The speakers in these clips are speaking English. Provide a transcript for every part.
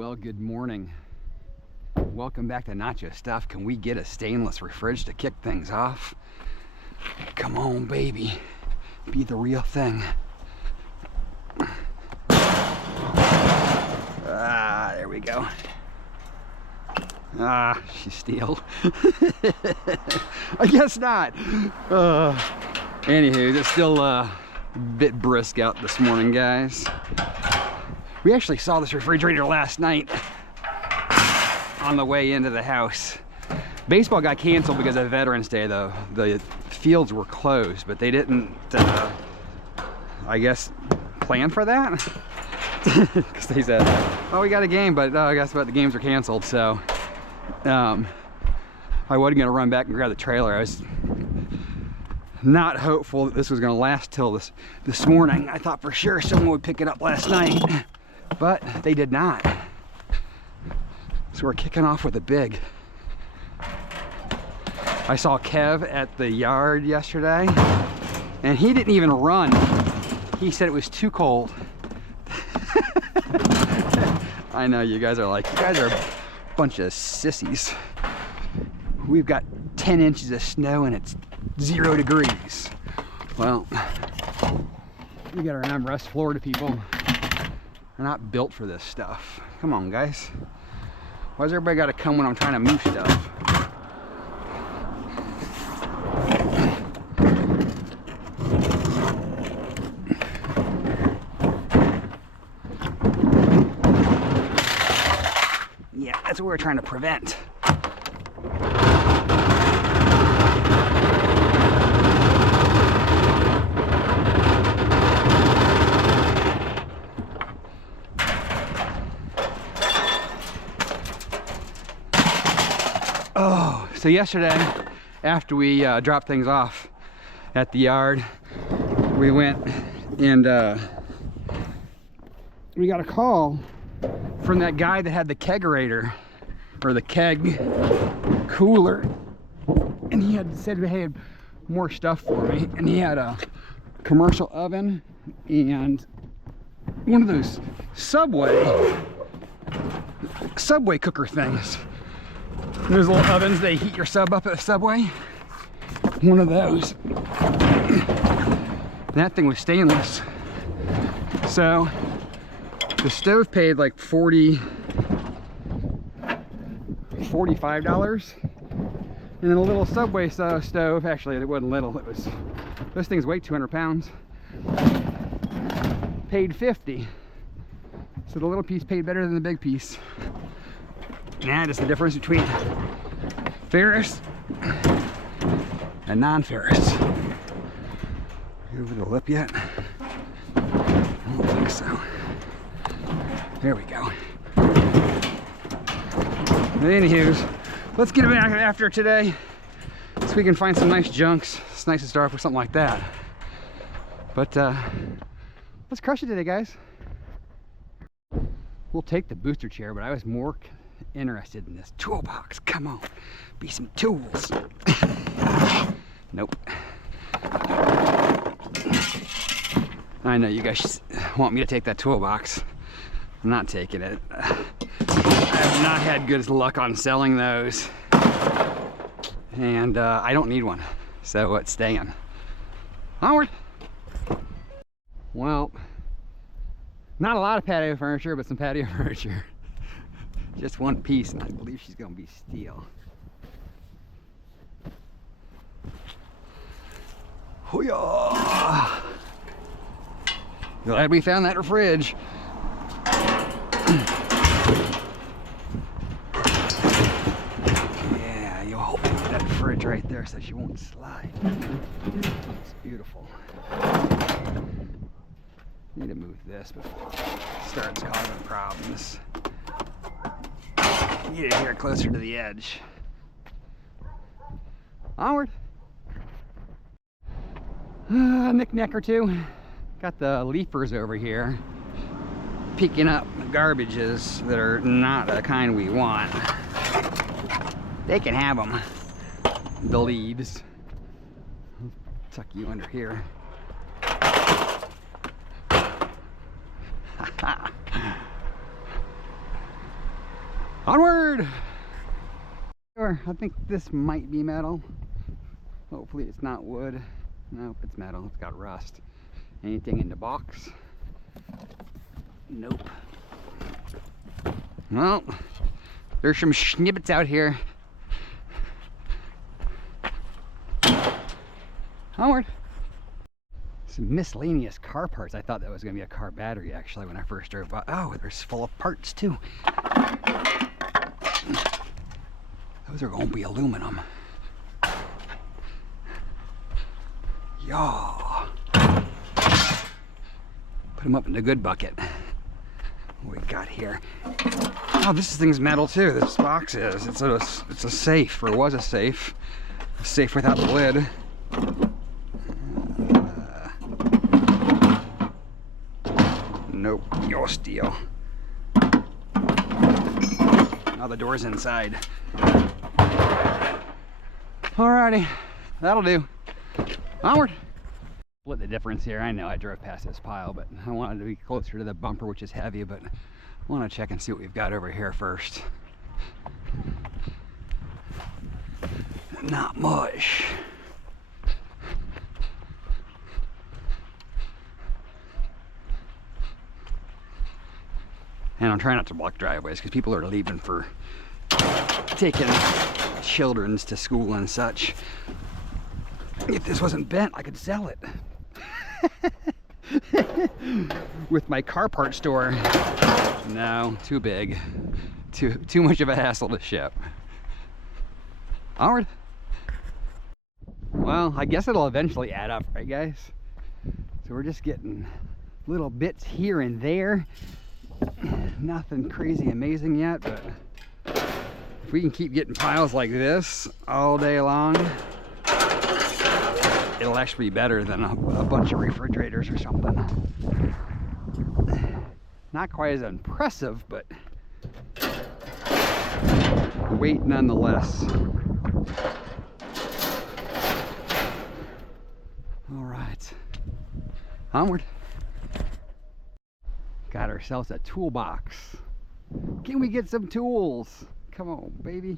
Well, good morning. Welcome back to Nacho Stuff. Can we get a stainless fridge to kick things off? Come on, baby. Be the real thing. Ah, there we go. Ah, she's steel. I guess not. Anywho, it's still a bit brisk out this morning, guys. We actually saw this refrigerator last night on the way into the house. Baseball got canceled because of Veterans Day, though. The fields were closed, but they didn't, I guess, plan for that. Because they said, oh, we got a game, but I guess the games were canceled, so I wasn't gonna run back and grab the trailer. I was not hopeful that this was gonna last till this morning. I thought for sure someone would pick it up last night, but they did not. So we're kicking off with a big. I saw Kev at the yard yesterday, and he didn't even run. He said it was too cold. I know you guys are like, you guys are a bunch of sissies. We've got 10 inches of snow and it's 0 degrees. Well, you gotta remember, us Florida people are not built for this stuff. Come on, guys. Why does everybody gotta come when I'm trying to move stuff? Yeah, that's what we're trying to prevent. Oh, so yesterday, after we dropped things off at the yard, we went and we got a call from that guy that had the kegerator, or the keg cooler, and he had said he had more stuff for me, and he had a commercial oven and one of those Subway cooker things. Those little ovens, they heat your sub up at the Subway. One of those. That thing was stainless. So the stove paid like $45, and then a little Subway stove, actually it wasn't little, it was, those things weigh 200 pounds, paid 50. So the little piece paid better than the big piece. That is the difference between ferrous and non-ferrous. Over the lip yet? I don't think so. There we go. But anywho's, let's get back after today so we can find some nice junks. It's nice to start off with something like that. But let's crush it today, guys. We'll take the booster chair, but I was more interested in this toolbox. Come on, be some tools. Nope. I know you guys want me to take that toolbox. I'm not taking it. I have not had good luck on selling those, and I don't need one, so it's staying. Onward. Well, not a lot of patio furniture, but some patio furniture. Just one piece, and I believe she's gonna be steel. Hoo-yah! Glad we found that fridge. Yeah, you'll hold that fridge right there so she won't slide. It's beautiful. Need to move this before it starts causing problems. Get it here closer to the edge. Onward. Knick-knack or two. Got the leafers over here picking up garbages that are not the kind we want. They can have them. The leaves. Tuck you under here. Onward! I think this might be metal. Hopefully it's not wood. Nope, it's metal. It's got rust. Anything in the box? Nope. Well, there's some snippets out here. Onward! Some miscellaneous car parts. I thought that was going to be a car battery actually when I first drove by. Oh, there's full of parts too. Those are going to be aluminum. Yeah. Put them up in the good bucket. What we got here? Oh, this thing's metal too. This box is. It's a safe, or was a safe. A safe without the lid. Nope, your steel. Now the door's inside. Alrighty, that'll do. Onward. Split the difference here. I know I drove past this pile, but I wanted to be closer to the bumper, which is heavy, but I want to check and see what we've got over here first. Not much. And I'm trying not to block driveways because people are leaving for taking children's to school and such. If this wasn't bent, I could sell it. With my car part store. No, too big. Too much of a hassle to ship. Onward. Well, I guess it'll eventually add up, right guys? So we're just getting little bits here and there. Nothing crazy amazing yet, but if we can keep getting piles like this all day long, it'll actually be better than a bunch of refrigerators or something. Not quite as impressive, but weight nonetheless. All right, onward. Got ourselves a toolbox. Can we get some tools? Come on, baby.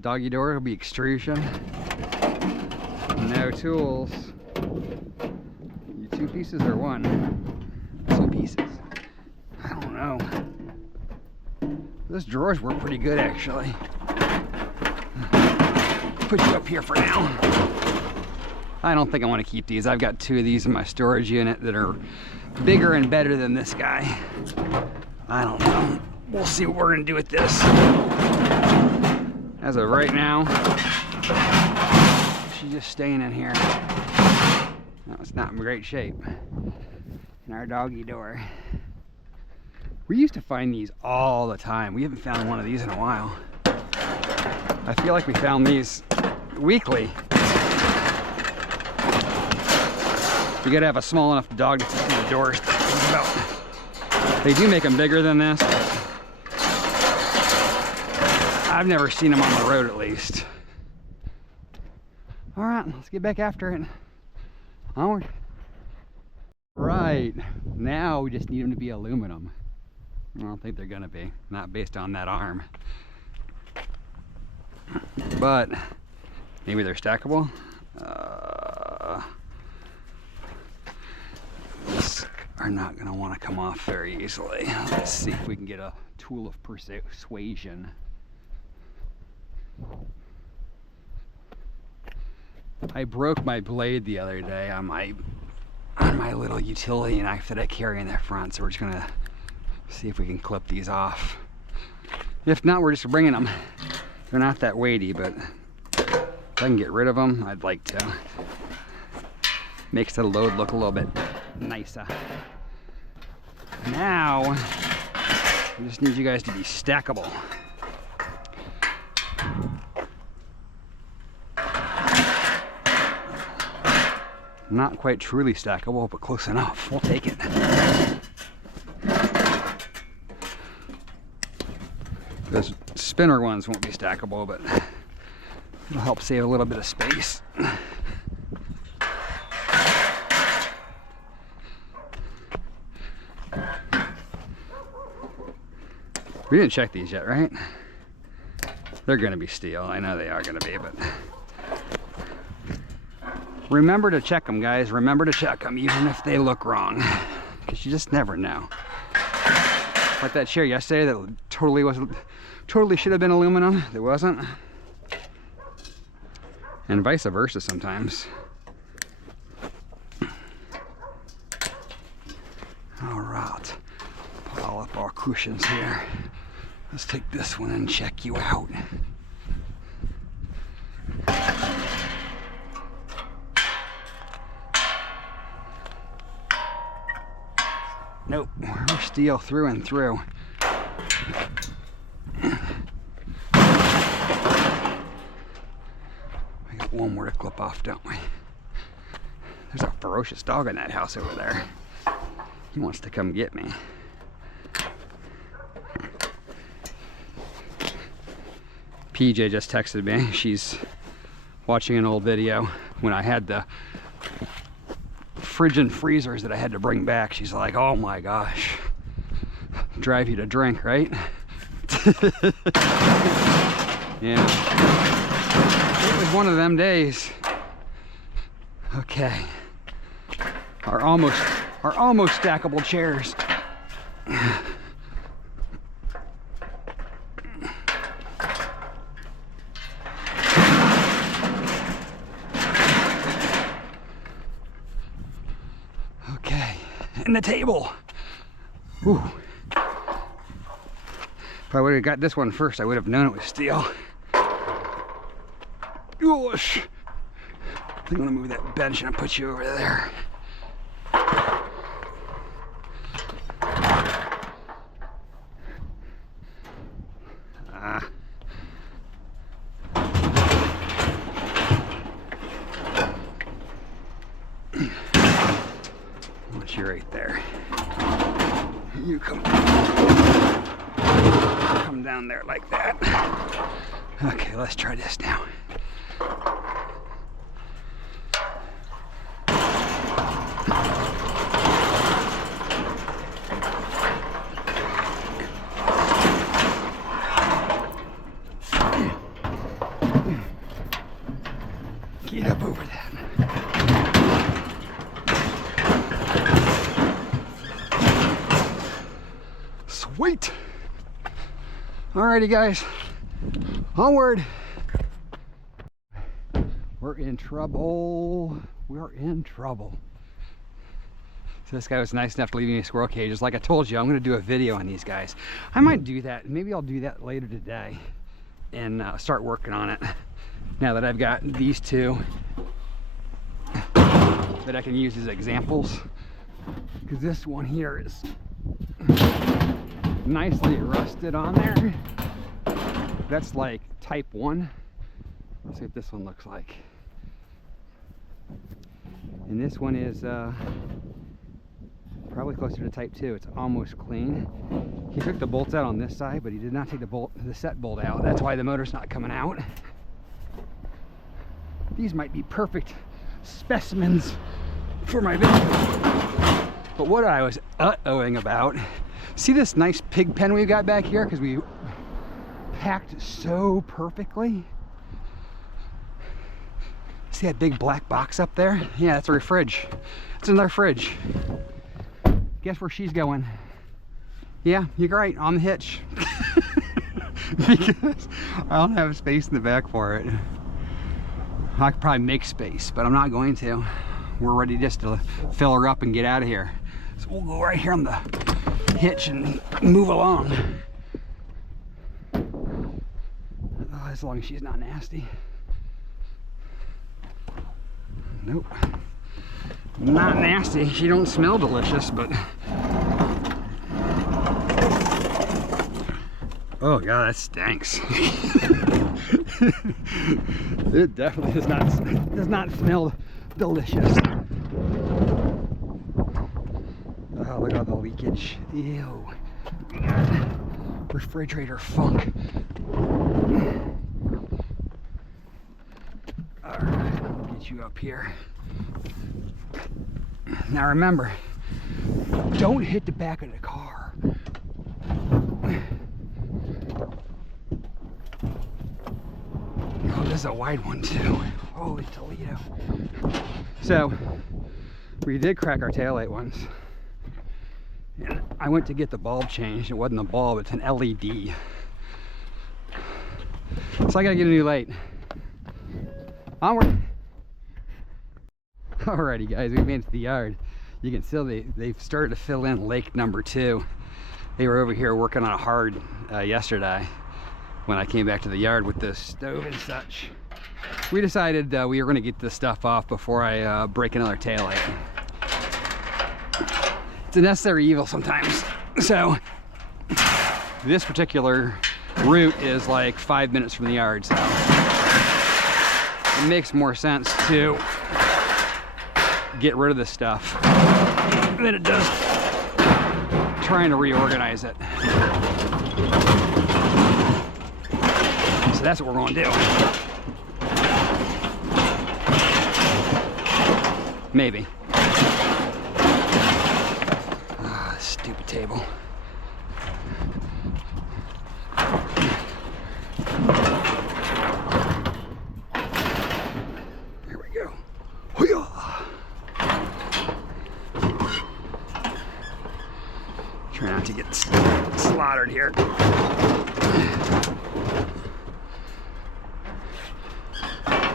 Doggy door will be extrusion. No tools. You two pieces or one? Two pieces. I don't know. Those drawers work pretty good actually. Put you up here for now. I don't think I want to keep these. I've got two of these in my storage unit that are bigger and better than this guy. I don't know. We'll see what we're gonna do with this. As of right now, she's just staying in here. No, it's not in great shape. In our doggy door. We used to find these all the time. We haven't found one of these in a while. I feel like we found these weekly. You gotta have a small enough dog to fit through the doors. They do make them bigger than this. I've never seen them on the road at least. All right, let's get back after it. Onward. Right, now we just need them to be aluminum. I don't think they're gonna be, not based on that arm. But maybe they're stackable. These are not going to want to come off very easily. Let's see if we can get a tool of persuasion. I broke my blade the other day on my little utility knife that I carry in the front, so we're just going to see if we can clip these off. If not, we're just bringing them. They're not that weighty, but if I can get rid of them, I'd like to. Makes the load look a little bit nicer. Now, I just need you guys to be stackable. Not quite truly stackable, but close enough. We'll take it. Those spinner ones won't be stackable, but it'll help save a little bit of space. We didn't check these yet, right? They're gonna be steel. I know they are gonna be, but remember to check them, guys. Remember to check them, even if they look wrong, because you just never know. Like that chair yesterday that totally should have been aluminum. It wasn't. And vice versa sometimes. All right, pile up our cushions here. Let's take this one and check you out. Nope, we're steel through and through. We got one more to clip off, don't we? There's a ferocious dog in that house over there. He wants to come get me. PJ just texted me. She's watching an old video when I had the fridge and freezers that I had to bring back. She's like, oh my gosh, drive you to drink, right? Yeah, it was one of them days. Okay, our almost stackable chairs. Okay, and the table. Ooh. If I would have got this one first, I would have known it was steel. Gosh. I think I'm gonna move that bench and I'll put you over there. Want you right there. You come down there like that. Okay, let's try this now. Get up over that. Sweet. Alrighty, guys, onward. We're in trouble. We're in trouble. So this guy was nice enough to leave me a squirrel cage. Just like I told you, I'm going to do a video on these guys. I might do that. Maybe I'll do that later today and start working on it. Now that I've got these two that I can use as examples, because this one here is nicely rusted on there. That's like type 1. Let's see what this one looks like. And this one is probably closer to type 2. It's almost clean. He took the bolts out on this side, but he did not take the set bolt out. That's why the motor's not coming out. These might be perfect specimens for my video. But what I was uh-ohing about, see this nice pig pen we've got back here? Because we packed so perfectly. See that big black box up there? Yeah, that's our fridge. It's in our fridge. Guess where she's going? Yeah, you're right, on the hitch. Because I don't have space in the back for it. I could probably make space, but I'm not going to. We're ready just to fill her up and get out of here. So we'll go right here on the hitch and move along. Oh, as long as she's not nasty. Nope. Not nasty. She don't smell delicious, but oh god, that stinks. It definitely does not smell delicious. Oh, look at all the leakage. Ew. Refrigerator funk. Alright, I'll get you up here. Now remember, don't hit the back of the car. is a wide one too. Holy Toledo. So we did crack our taillight once. And I went to get the bulb changed. It wasn't a bulb, it's an LED. So I gotta get a new light. Onward. Alrighty guys, we made it to the yard. You can see they've started to fill in lake number 2. They were over here working on it hard yesterday when I came back to the yard with the stove and such. We decided we were gonna get this stuff off before I break another taillight. It's a necessary evil sometimes. So this particular route is like 5 minutes from the yard, so it makes more sense to get rid of this stuff than it does trying to reorganize it. So that's what we're going to do. Maybe. Ah, stupid table. There we go. Hoo-yah! Try not to get slaughtered here.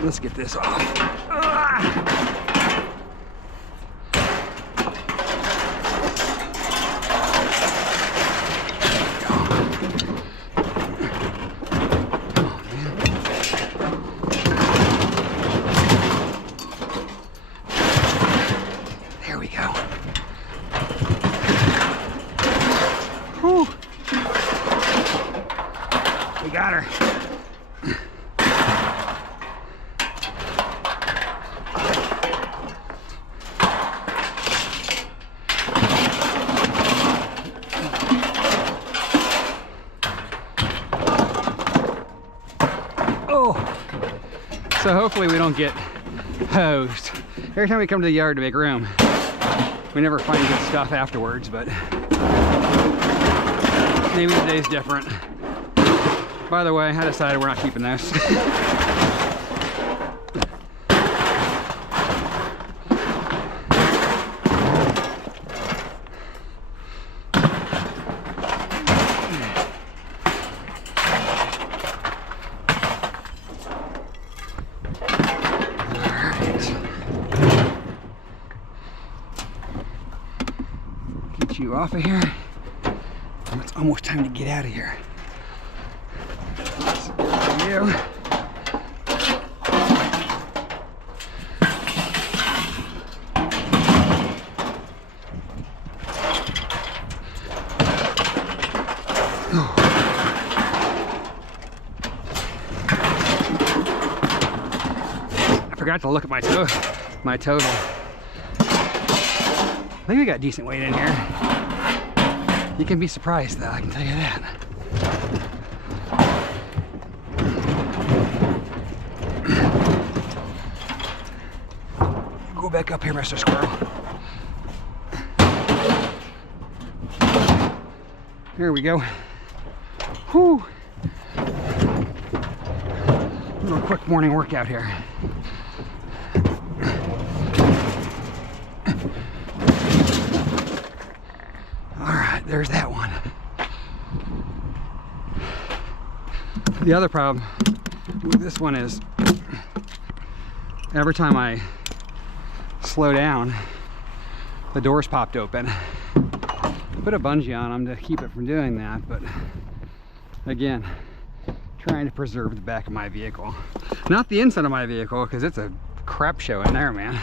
Let's get this off. Ah! Got her. Oh, so hopefully we don't get hosed. Every time we come to the yard to make room, we never find good stuff afterwards, but maybe today's different. By the way, I decided we're not keeping this. Get you off of here. It's almost time to get out of here. You. I forgot to look at my total. I think we got decent weight in here. You can be surprised though, I can tell you that. Go back up here, Mr. Squirrel. There we go. Whew. A little quick morning workout here. All right, there's that one. The other problem with this one is every time I slow down, the doors popped open. Put a bungee on them to keep it from doing that, but again, trying to preserve the back of my vehicle. Not the inside of my vehicle, because it's a crap show in there, man.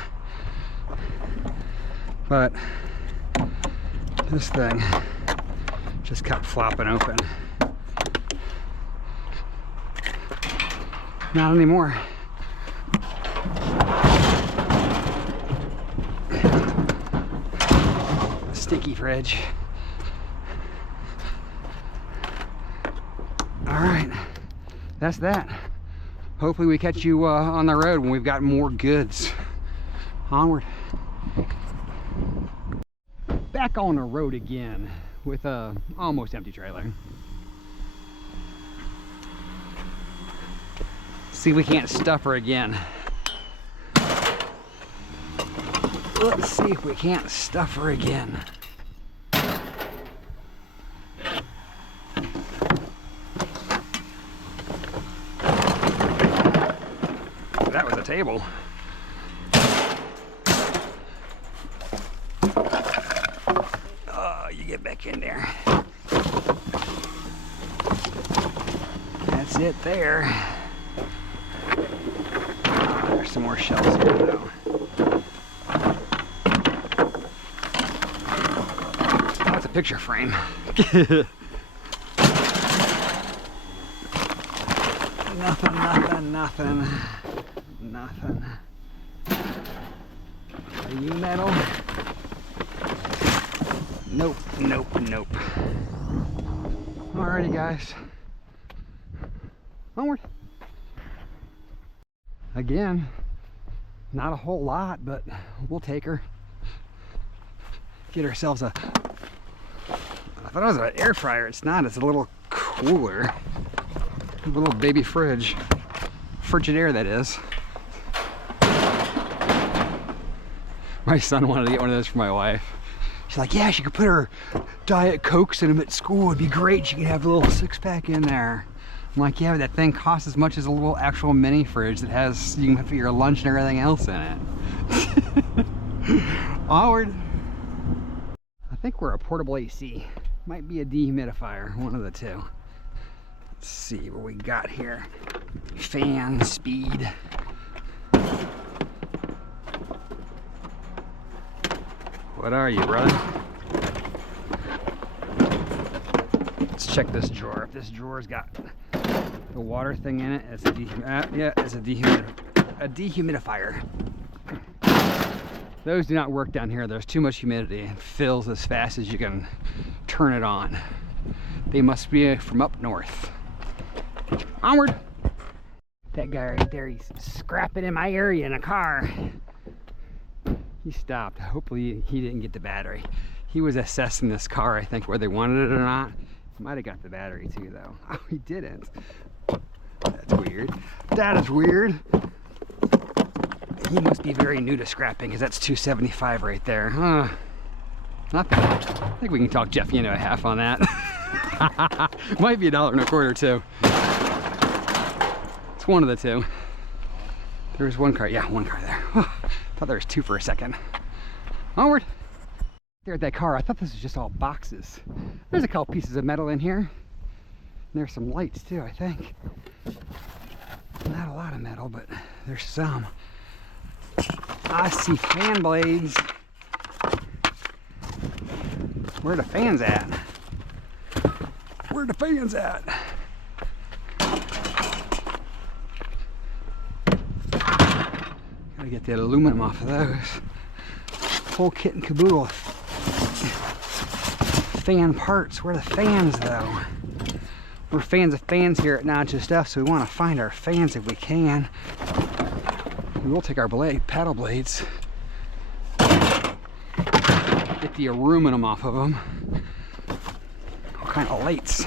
But this thing just kept flopping open. Not anymore. Sticky fridge. All right, that's that. Hopefully we catch you on the road when we've got more goods. Onward. Back on the road again with a almost empty trailer. see if we can't stuff her again. Let's see if we can't stuff her again. That was a table. Oh, you get back in there. That's it there. Oh, there's some more shells here though. Oh, it's a picture frame. Nothing, nothing, nothing. Nothing. Are you metal? Nope, nope, nope. Alrighty guys. Onward. Again, not a whole lot, but we'll take her. Get ourselves a, I thought it was an air fryer. It's not, it's a little cooler. A little baby fridge. Frigidaire, that is. My son wanted to get one of those for my wife. She's like, yeah, she could put her Diet Cokes in them at school. It'd be great. She could have a little 6-pack in there. I'm like, yeah, but that thing costs as much as a little actual mini fridge that has, you can put your lunch and everything else in it. Onward. I think we're a portable AC. Might be a dehumidifier, one of the two. Let's see what we got here. Fan speed. What are you, brother? Let's check this drawer. If this drawer's got the water thing in it, it's a dehumidifier. Those do not work down here. There's too much humidity. It fills as fast as you can turn it on. They must be from up north. Onward! That guy right there, he's scrapping in my area in a car. He stopped. Hopefully he didn't get the battery. He was assessing this car, I think, whether they wanted it or not. He might have got the battery too, though. Oh, he didn't. That's weird. That is weird. He must be very new to scrapping, because that's $275 right there. Huh. Nothing. I think we can talk Jeff into a half on that. Might be $1.25 too. It's one of the two. There was one car. Yeah, one car there. Thought there was two for a second. Onward. There at that car, I thought this was just all boxes. There's a couple pieces of metal in here. And there's some lights too, I think. Not a lot of metal, but there's some. I see fan blades. Where the fans at? Where the fans at? Gotta get that aluminum off of those. Whole kit and caboodle. Fan parts. Where are the fans though? We're fans of fans here at Nacho Stuff, so we want to find our fans if we can. We will take our paddle blades. Get the aluminum off of them. All kind of lights.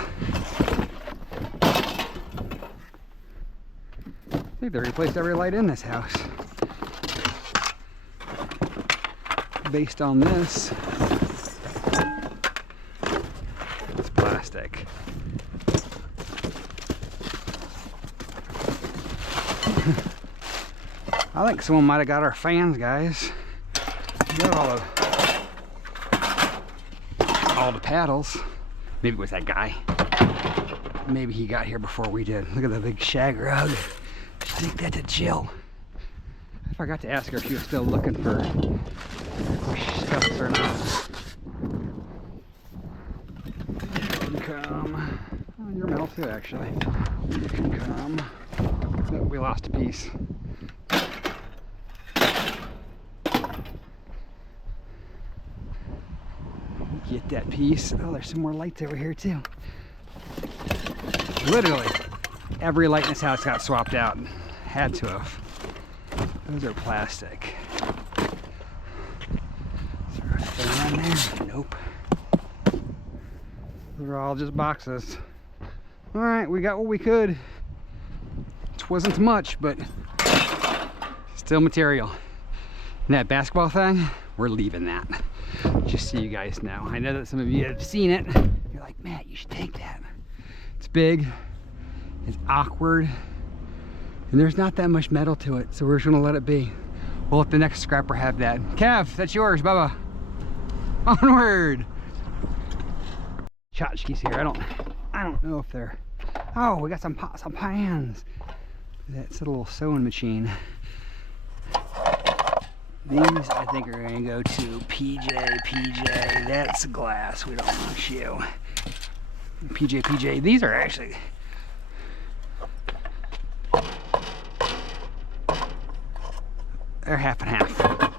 I think they replaced every light in this house. Based on this, it's plastic. I think someone might have got our fans, guys. We got all the paddles. Maybe it was that guy. Maybe he got here before we did. Look at the big shag rug. Take that to Jill. I forgot to ask her if she was still looking for stuff or not. You can come. Oh, you're metal too, actually. You can come. Oh, we lost a piece. Get that piece. Oh, there's some more lights over here too. Literally, every light in this house got swapped out. Had to have. Those are plastic. Is there a fan in there? Nope. Those are all just boxes. Alright, we got what we could. wasn't much, but still material. And that basketball thing, we're leaving that. Just so you guys know. I know that some of you have seen it. You're like, Matt, you should take that. It's big, it's awkward, and there's not that much metal to it, so we're just gonna let it be. We'll let the next scrapper have that. Kev, that's yours, Bubba. Onward. Tchotchkes here. I don't know if they're. Oh, we got some pans. That's a little sewing machine. These I think are gonna go to PJ. That's glass. We don't want you. PJ. These are actually. They're half and half.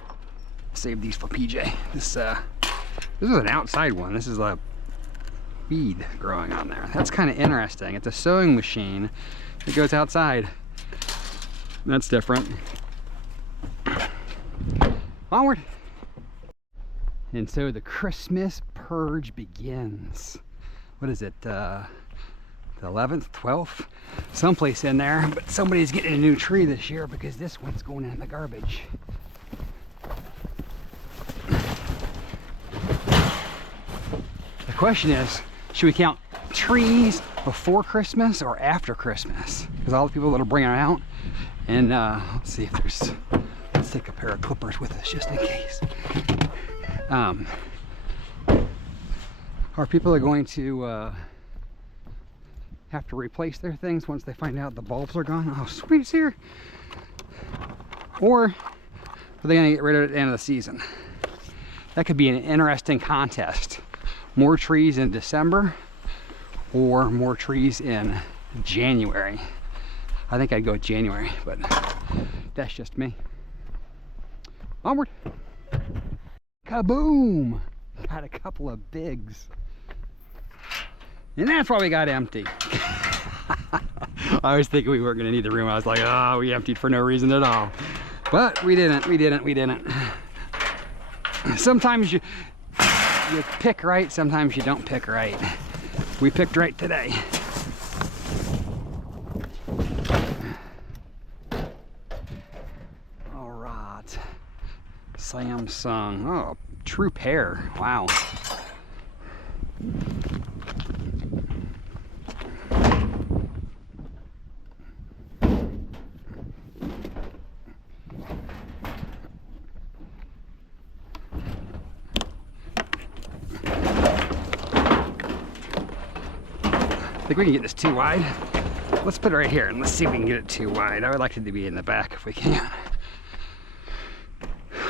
Save these for PJ. This is an outside one. This is a weed growing on there. That's kind of interesting. It's a sewing machine that goes outside. That's different. Onward. And so the Christmas purge begins. What is it? The 11th, 12th? Someplace in there. But somebody's getting a new tree this year because this one's going in the garbage. The question is, should we count trees before Christmas or after Christmas? Because all the people that are bringing them out. And let's see if there's, let's take a pair of clippers with us just in case. Our people are going to have to replace their things once they find out the bulbs are gone. Oh, sweet, it's here. Or are they going to get rid of it at the end of the season? That could be an interesting contest. More trees in December or more trees in January. I think I'd go with January, but that's just me. Onward. Kaboom! Got a couple of bigs. And that's why we got empty. I was thinking we weren't gonna need the room. I was like, oh, we emptied for no reason at all. But we didn't. Sometimes you pick right, sometimes you don't pick right. We picked right today. All right. Samsung. Oh, true pair. Wow. I think we can get this too wide. Let's put it right here and let's see if we can get it too wide. I would like it to be in the back if we can.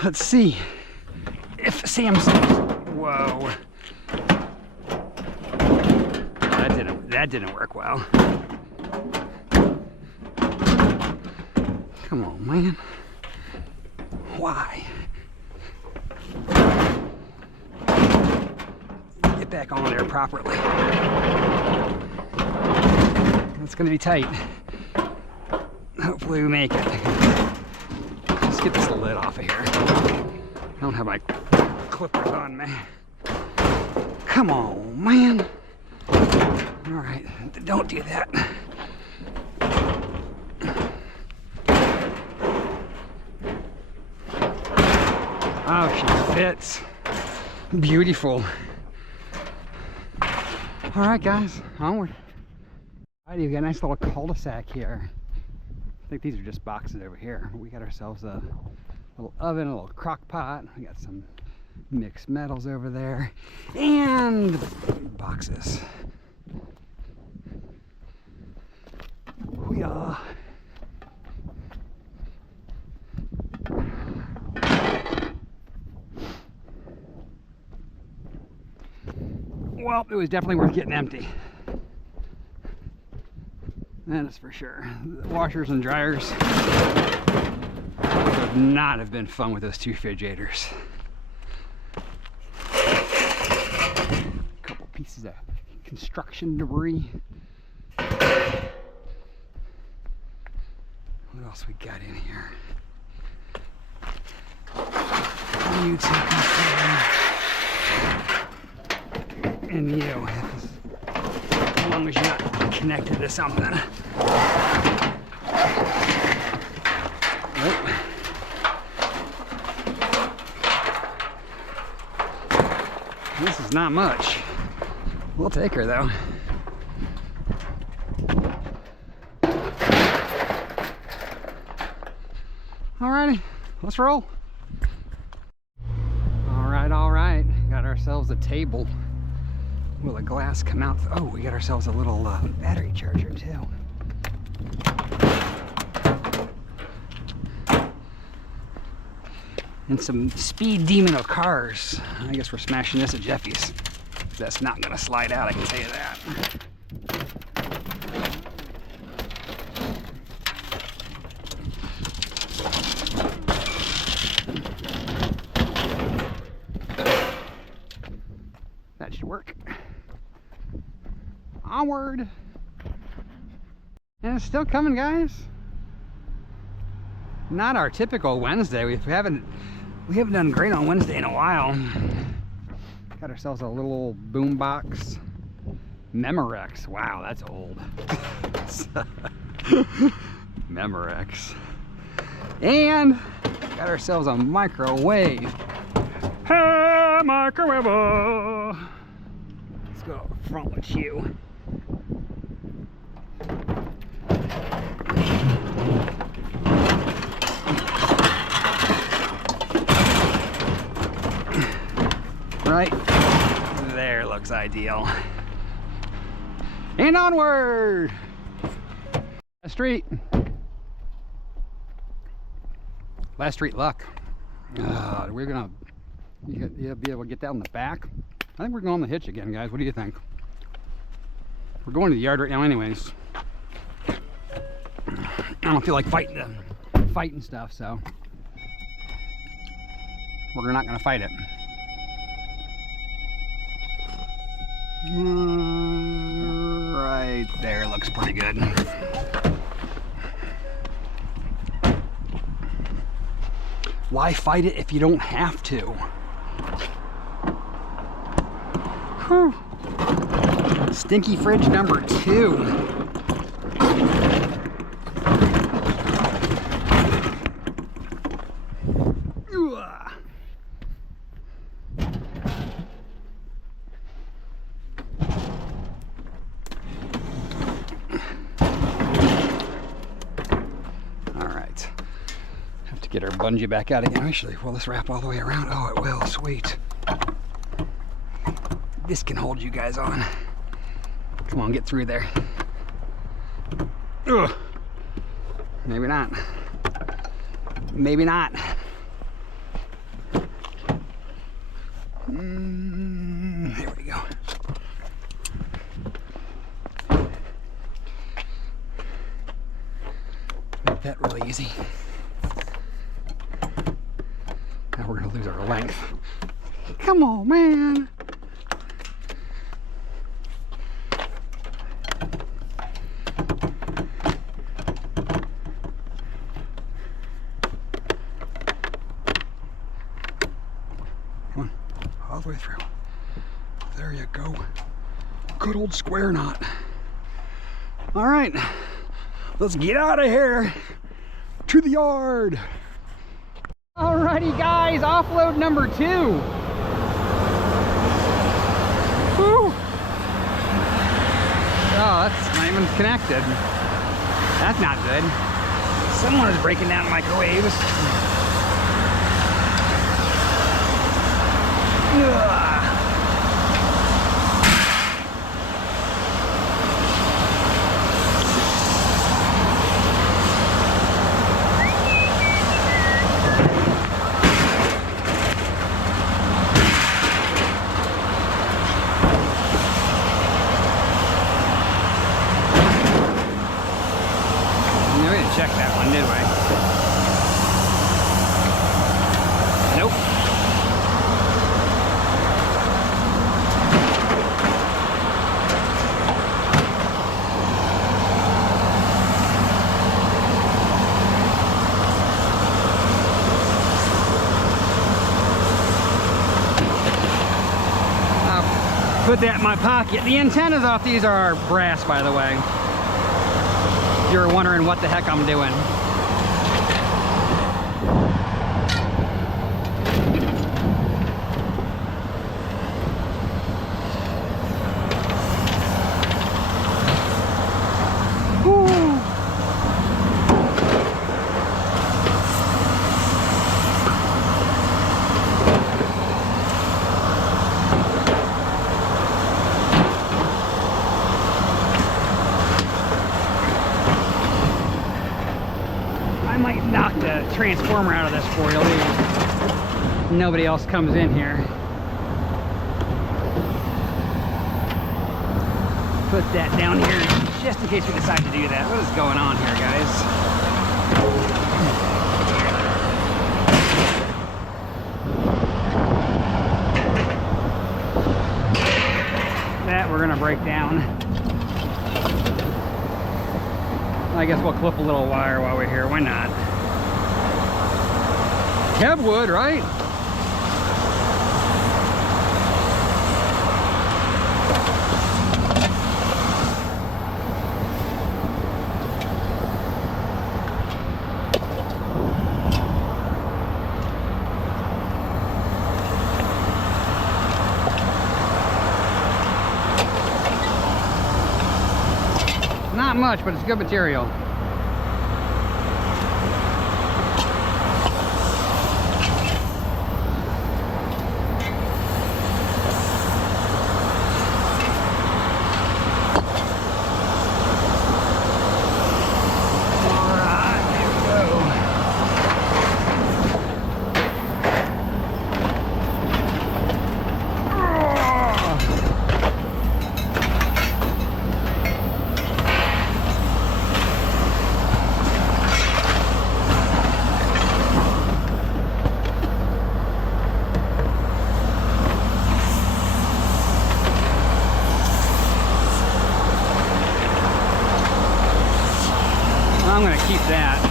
Let's see if Samsung. Whoa. That didn't work well. Come on, man. Why? Get back on there properly. It's gonna be tight. Hopefully we make it. Let's get this lid off of here. I don't have my clippers on me. Come on, man. All right, don't do that. Oh, she fits. Beautiful. All right, guys, onward. Alrighty, we got a nice little cul-de-sac here. I think these are just boxes over here. We got ourselves a little oven, a little crock pot. We got some mixed metals over there. And boxes. We are. Well, it was definitely worth getting empty. That is for sure. The washers and dryers would not have been fun with those two refrigerators. A couple pieces of construction debris. What else we got in here? You two and you. As long as you're not connected to something. Nope. This is not much. We'll take her though. Alrighty, let's roll. All right. Got ourselves a table. Will a glass come out? Oh, we got ourselves a little battery charger too. And some speed demon of cars. I guess we're smashing this at Jeffy's. That's not gonna slide out, I can tell you that. That should work. Onward. And it's still coming, guys. Not our typical Wednesday. We haven't done great on Wednesday in a while. Got ourselves a little boom box. Memorex. Wow, that's old. Memorex. And got ourselves a microwave. Hey, microwave. Let's go up front with you. Right there looks ideal. And onward. Last street. Last street luck. We're gonna be able to get that on the back. I think we're going on the hitch again, guys. What do you think? We're going to the yard right now anyways. I don't feel like fighting stuff, so we're not gonna fight it. Right there looks pretty good. Why fight it if you don't have to? Whew. Stinky fridge number 2. Get our bungee back out again. Actually, will this wrap all the way around? Oh, it will. Sweet. This can hold you guys on. Come on, get through there. Ugh. Maybe not. Maybe not. Here we go. Make that really easy. Now we're gonna lose our length. Come on, man. Come on, all the way through. There you go. Good old square knot. All right, let's get out of here to the yard. Alrighty guys, offload number 2. Whew. Oh, that's not even connected. That's not good. Someone is breaking down microwaves. Ugh. Check that one, did we? Nope. I'll put that in my pocket. The antennas off these are brass, by the way. You're wondering what the heck I'm doing. that transformer out of this for you. Nobody else comes in here. Put that down here just in case we decide to do that. What is going on here, guys? That we're gonna break down. I guess we'll clip a little wire while we're here. Why not? Kev would, right? Not much, but it's good material. I'm gonna keep that.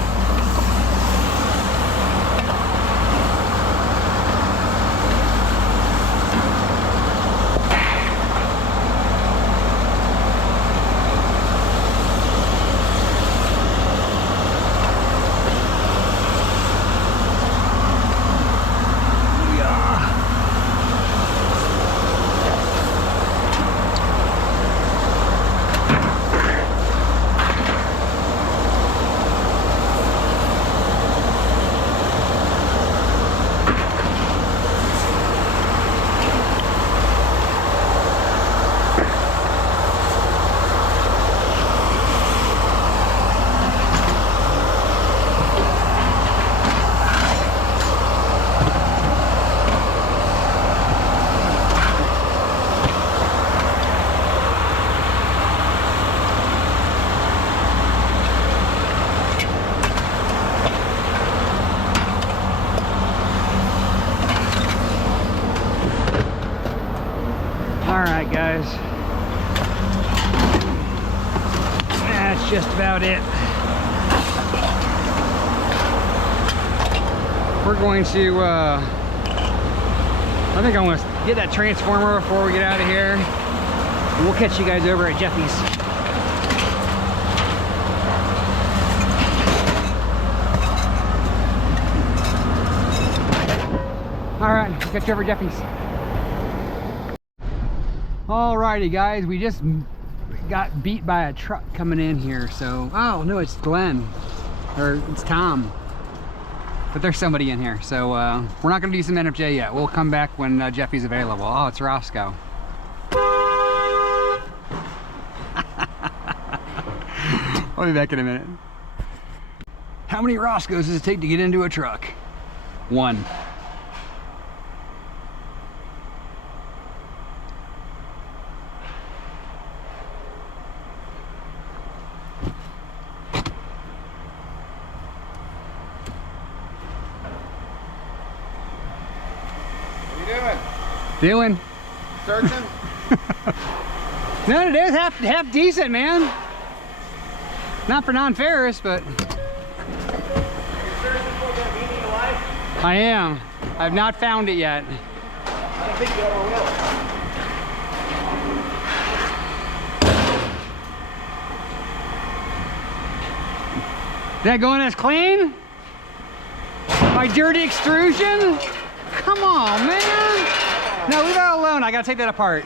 Alright guys, that's just about it. We're going to, I think I'm going to get that transformer before we get out of here. We'll catch you guys over at Jeffy's. Alright, we'll catch you over at Jeffy's. Alrighty guys, we just got beat by a truck coming in here, so oh no, it's Glenn or it's Tom, but there's somebody in here, so we're not going to do some NFJ yet. We'll come back when Jeffy's available. Oh, it's Roscoe. I'll be back in a minute. How many Roscoes does it take to get into a truck? One. Doing? Searching? No, it is half decent, man. Not for non-ferrous, but Are you searching for the meaning of life? I am. I've not found it yet. I don't think you ever will. That going as clean? My dirty extrusion? Come on, man. No, leave that alone. I gotta take that apart.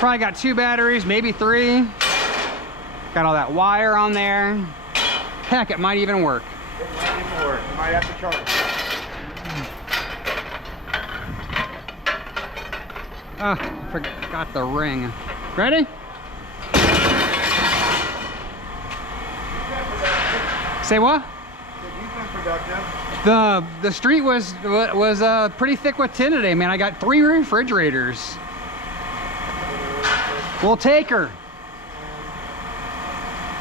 Probably got 2 batteries, maybe 3. Got all that wire on there. Heck, it might even work. It might even work. You might have to charge. Oh, forgot the ring. Ready? Say what? You've been productive. The street was pretty thick with tin today, man. I got 3 refrigerators. We'll take her.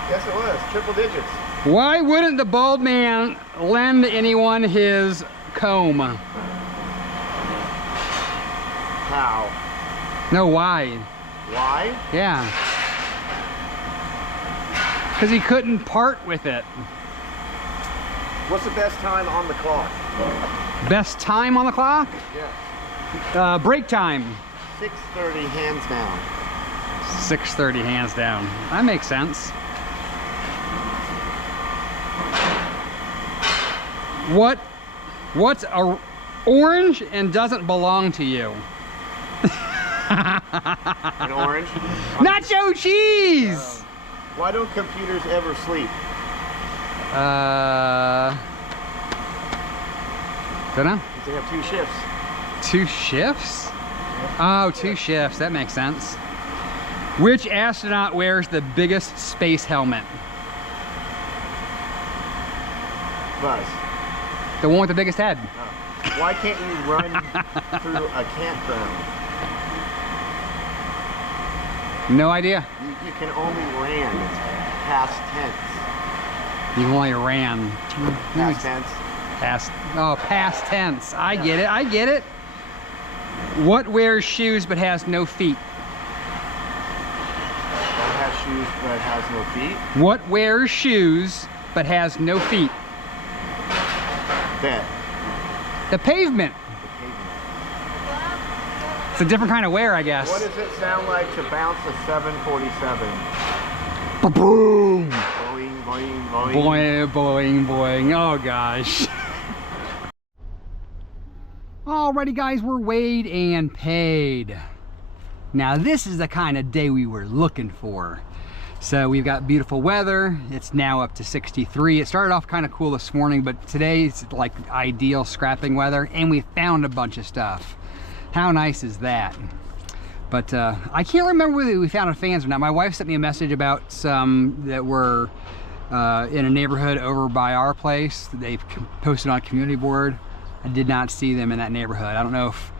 Yes, it was. Triple digits. Why wouldn't the bald man lend anyone his comb? How? No, why? Why? Yeah. Because he couldn't part with it. What's the best time on the clock? Best time on the clock? Yeah. Break time. 6:30 hands down. 6:30 hands down. That makes sense. What's a orange and doesn't belong to you? An orange? Nacho cheese! Why don't computers ever sleep? Don't know. Because they have 2 shifts. 2 shifts? Oh, 2 shifts. That makes sense. Which astronaut wears the biggest space helmet? Buzz. The one with the biggest head. Oh. Why can't you run through a campground? No idea. You can only ran. It's past tense. You only ran. Past tense. Past tense. I get it. I get it. What wears shoes but has no feet? What has shoes but has no feet? What wears shoes but has no feet? Bed. The pavement. The pavement. It's a different kind of wear, I guess. What does it sound like to bounce a 747? Boom! Boing, boing, boing. Boing, boing, boing. Oh gosh. Alrighty guys, we're weighed and paid. Now this is the kind of day we were looking for. So we've got beautiful weather. It's now up to 63. It started off kind of cool this morning, but today's like ideal scrapping weather, and we found a bunch of stuff. How nice is that? But I can't remember whether we found a fans or not. My wife sent me a message about some that were in a neighborhood over by our place. They've posted on a community board. I did not see them in that neighborhood. I don't know if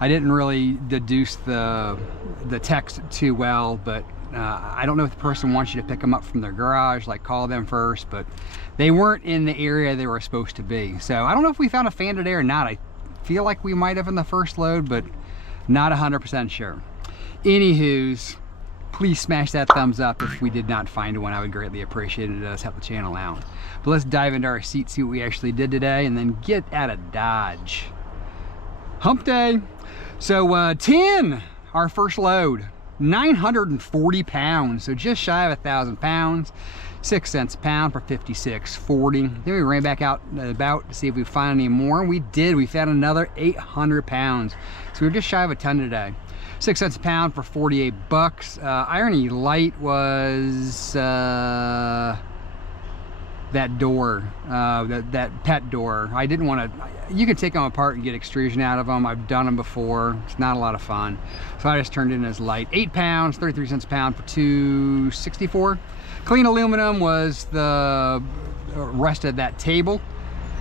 I didn't really deduce the text too well, but I don't know if the person wants you to pick them up from their garage, like call them first, but they weren't in the area they were supposed to be. So I don't know if we found a fan today or not. I feel like we might have in the first load, but not 100% sure. Anywho's, please smash that thumbs up if we did not find one. I would greatly appreciate it. It does help the channel out. But let's dive into our seat, see what we actually did today, and then get out of Dodge. Hump day. So 10, our first load, 940 pounds, so just shy of 1,000 pounds, 6 cents a pound for 56.40. Then we ran back out about to see if we find any more. We did. We found another 800 pounds, so we were just shy of a ton today. 6 cents a pound for 48 bucks. Irony Light was that door, that pet door. I didn't want to. You can take them apart and get extrusion out of them. I've done them before. It's not a lot of fun, so I just turned it in as light. 8 pounds, 33 cents a pound for 264. Clean aluminum was the rest of that table.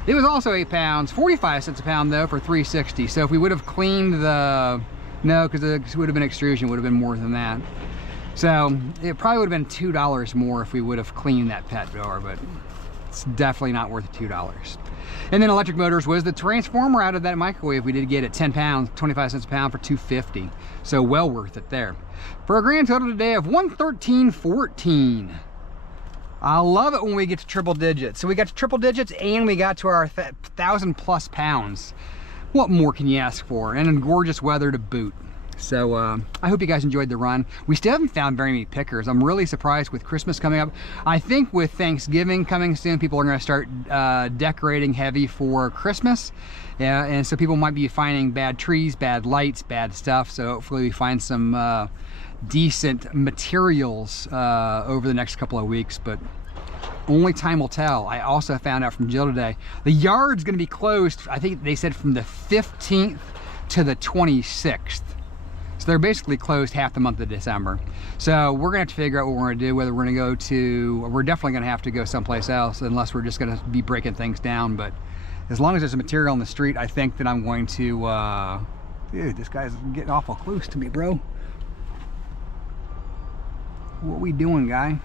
It was also 8 pounds, 45 cents a pound though for 360. So if we would have cleaned the, no, because it would have been extrusion, would have been more than that. So it probably would have been $2 more if we would have cleaned that pet door, but it's definitely not worth the $2. And then electric motors was the transformer out of that microwave. We did get it 10 pounds, 25 cents a pound for 250. So well worth it there. For a grand total today of 113.14. I love it when we get to triple digits. So we got to triple digits and we got to our 1,000+ pounds. What more can you ask for? And in gorgeous weather to boot. So I hope you guys enjoyed the run. We still haven't found very many pickers. I'm really surprised with Christmas coming up. I think with Thanksgiving coming soon, people are going to start decorating heavy for Christmas. Yeah, and so people might be finding bad trees, bad lights, bad stuff. So hopefully we find some decent materials over the next couple of weeks, but only time will tell. I also found out from Jill today, the yard's going to be closed, I think they said from the 15th to the 26th. So they're basically closed half the month of December. So we're gonna have to figure out what we're gonna do, whether we're gonna go to, we're definitely gonna have to go someplace else unless we're just gonna be breaking things down. But as long as there's a material on the street, I think that I'm going to, dude, this guy's getting awful close to me, bro. What we doing, guy?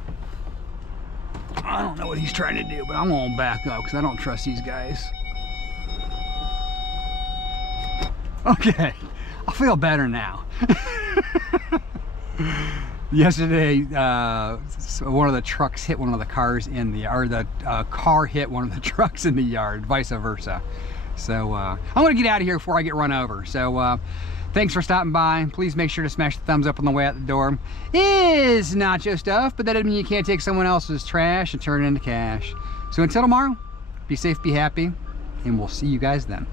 I don't know what he's trying to do, but I'm gonna back up because I don't trust these guys. Okay, I feel better now. Yesterday, one of the trucks hit one of the cars in the, or the car hit one of the trucks in the yard, vice versa. So I'm gonna get out of here before I get run over. So thanks for stopping by. Please make sure to smash the thumbs up on the way out the door. Is Nacho Stuff, but that doesn't mean you can't take someone else's trash and turn it into cash. So until tomorrow, be safe, be happy, and we'll see you guys then.